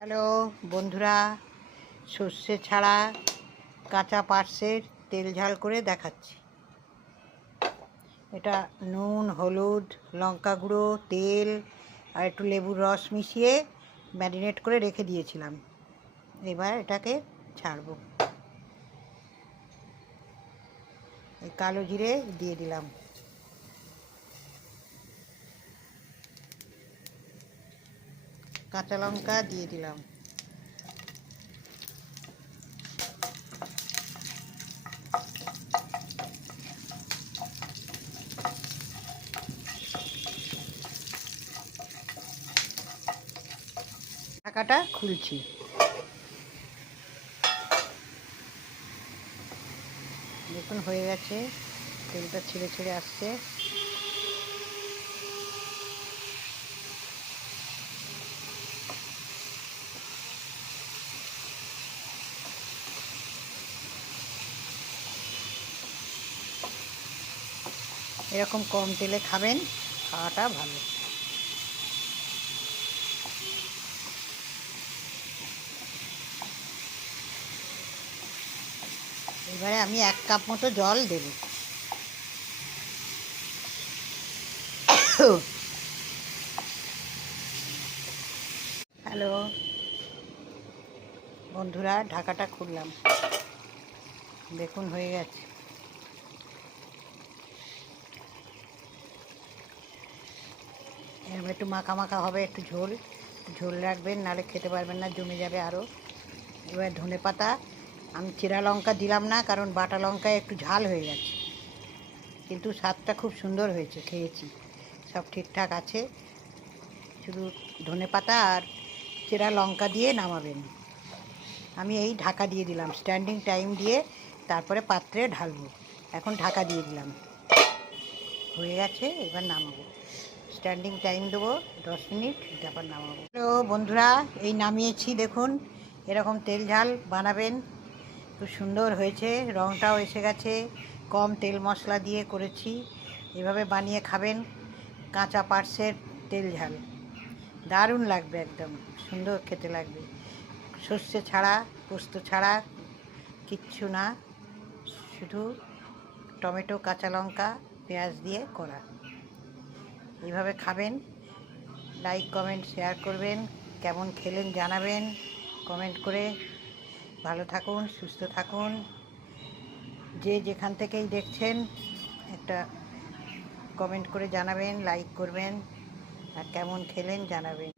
Hello বন্ধুরা, সর্ষে ছাড়া কাঁচা পার্শ্বের তেল ঝাল করে দেখাচ্ছি। এটা নুন, হলুদ, লঙ্কা গুঁড়ো, তেল আর একটু লেবুর রস মিশিয়ে ম্যারিনেট করে রেখে দিয়েছিলাম। এবার এটাকে ছাড়বো। এই কালো জিরে দিয়ে দিলাম, কাঁচা লঙ্কা দিয়ে দিলাম, ঢাকাটা খুলছি। দেখুন হয়ে গেছে, তেলটা ছেড়ে ছেড়ে আসছে। এরকম কম তেলে খাবেন, খাওয়াটা ভালো। এবারে আমি 1 কাপ মতো জল দেব। হ্যালো বন্ধুরা, ঢাকাটা খুললাম, দেখুন হয়ে গেছে। এরকম একটু মাখা মাখা হবে, একটু ঝোল ঝোল রাখবেন, নাহলে খেতে পারবেন না, জমে যাবে আরও। এবার ধনে পাতা, আমি চেরা লঙ্কা দিলাম না, কারণ বাটা লঙ্কায় একটু ঝাল হয়ে গেছে, কিন্তু স্বাদটা খুব সুন্দর হয়েছে, খেয়েছি, সব ঠিকঠাক আছে। শুধু ধনে পাতা আর চেরা লঙ্কা দিয়ে নামাবেন। আমি এই ঢাকা দিয়ে দিলাম, স্ট্যান্ডিং টাইম দিয়ে তারপরে পাত্রে ঢালবো। এখন ঢাকা দিয়ে দিলাম, হয়ে গেছে, এবার নামাবো। স্ট্যান্ডিং টাইম দেবো 10 মিনিট, তারপর নামাবো। হ্যালো বন্ধুরা, এই নামিয়েছি, দেখুন এরকম তেল ঝাল বানাবেন, খুব সুন্দর হয়েছে, রঙটাও এসে গেছে, কম তেল মশলা দিয়ে করেছি। এভাবে বানিয়ে খাবেন, কাঁচা পার্শ্বের তেল ঝাল, দারুণ লাগবে, একদম সুন্দর খেতে লাগবে। সর্ষে ছাড়া, পোস্ত ছাড়া, কিচ্ছু না, শুধু টমেটো, কাঁচা লঙ্কা, পেঁয়াজ দিয়ে করা। এইভাবে খাবেন, লাইক কমেন্ট শেয়ার করবেন, কেমন খেলেন জানাবেন কমেন্ট করে। ভালো থাকুন, সুস্থ থাকুন, যে যেখান থেকেই দেখছেন একটা কমেন্ট করে জানাবেন, লাইক করবেন, আর কেমন খেলেন জানাবেন।